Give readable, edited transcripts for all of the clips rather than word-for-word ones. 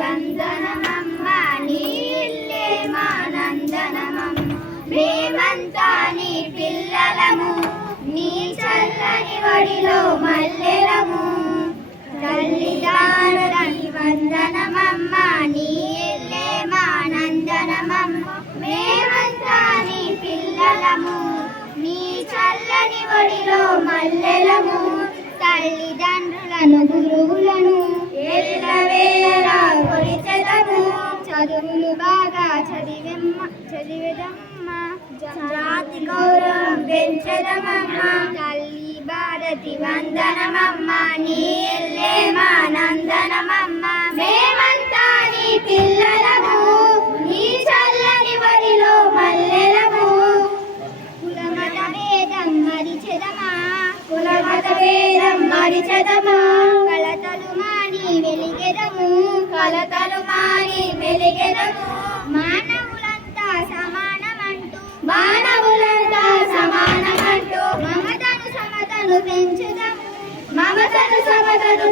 వందనమమ్మ నీ ఇల్లే మా నందనమమ్మ మేమంతా నీ పిల్లలము నీ చల్లని వడిలో మల్లెలము తల్లిదండ్రులని వందనమమ్మ నీ ఇల్లే మా నందనమమ్మ మేమంతా నీ పిల్లలము నీ చల్లని వడిలో మల్లెలము తల్లిదండ్రులను గురువులను ఎల్లవేళలా కొలిచెదము చదువులు బాగా చదివెదమ్మ జాతి గౌరవం పెంచెదమమ్మ తల్లి భారతి వందనమమ్మ నీ ఇల్లే మా నందనమమ్మ మేమంతా నీ పిల్లలము నీ చల్లని వడిలో మల్లెలము కులమత భేదం మరిచెదమా కులమత భేదం మరిచెదమా కలతలు మాని వెలిగెదము మానవులంతా సమానమంటూ మమతను సమతను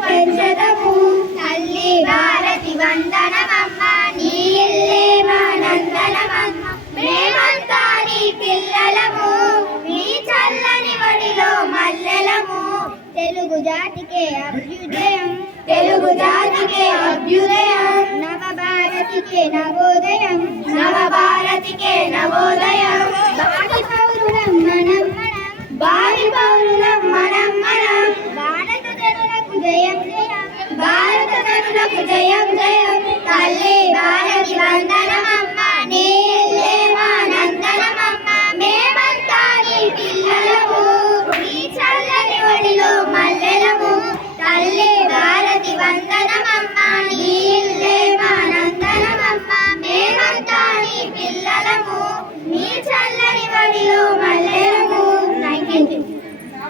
తల్లి భారతి వందనమమ్మ నీ ఇల్లే మా నందనమమ్మ మేమంతా నీ పిల్లలము నీ చల్లని వడిలో మల్లెలము తెలుగు జాతికే అభ్యుదయం నవభారతికే నవోదయం భావి పౌరులం మనం భారత జనులకు జయం తల్లి భారతి వందనమమ్మ నీ ఇల్లే మా నందనమమ్మ